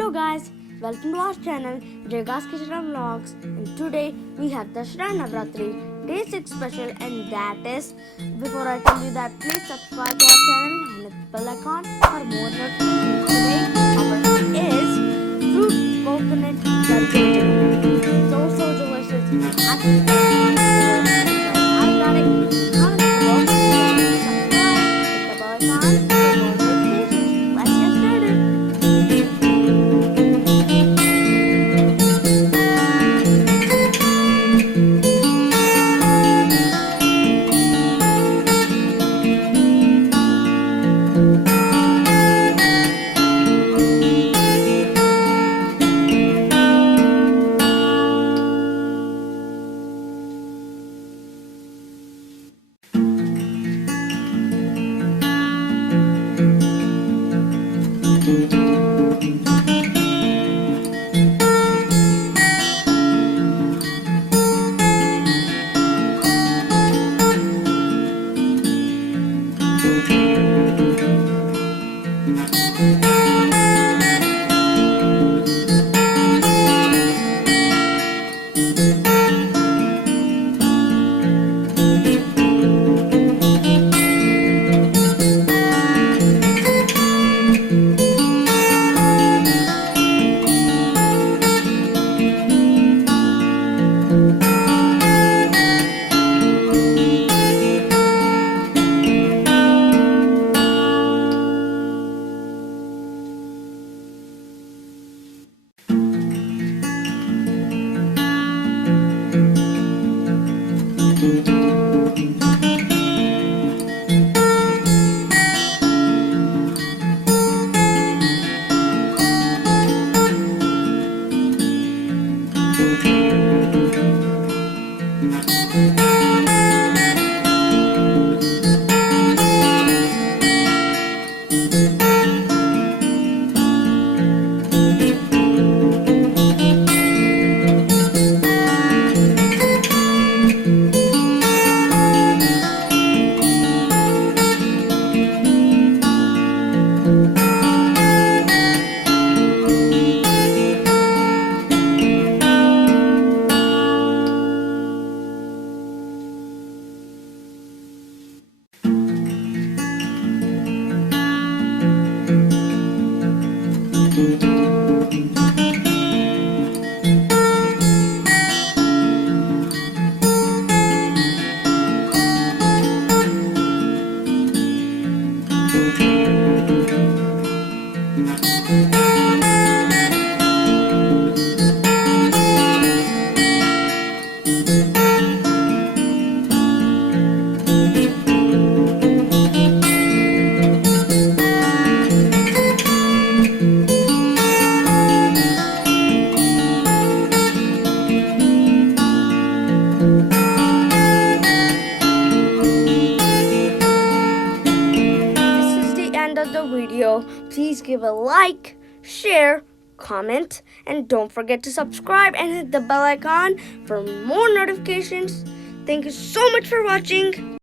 Hello guys, welcome to our channel Durga's Kitchen Vlogs, and today we have Dasara Navaratri Day 6 special, and that is, before I tell you that, please subscribe to our channel and hit the bell icon for more notifications. Today our food is fruit coconut Daddojanam. So delicious. Happy I got it. Comment below, subscribe, hit the bell icon for more notifications. Let's get started. Of the video, please give a like, share, comment, and don't forget to subscribe and hit the bell icon for more notifications. Thank you so much for watching.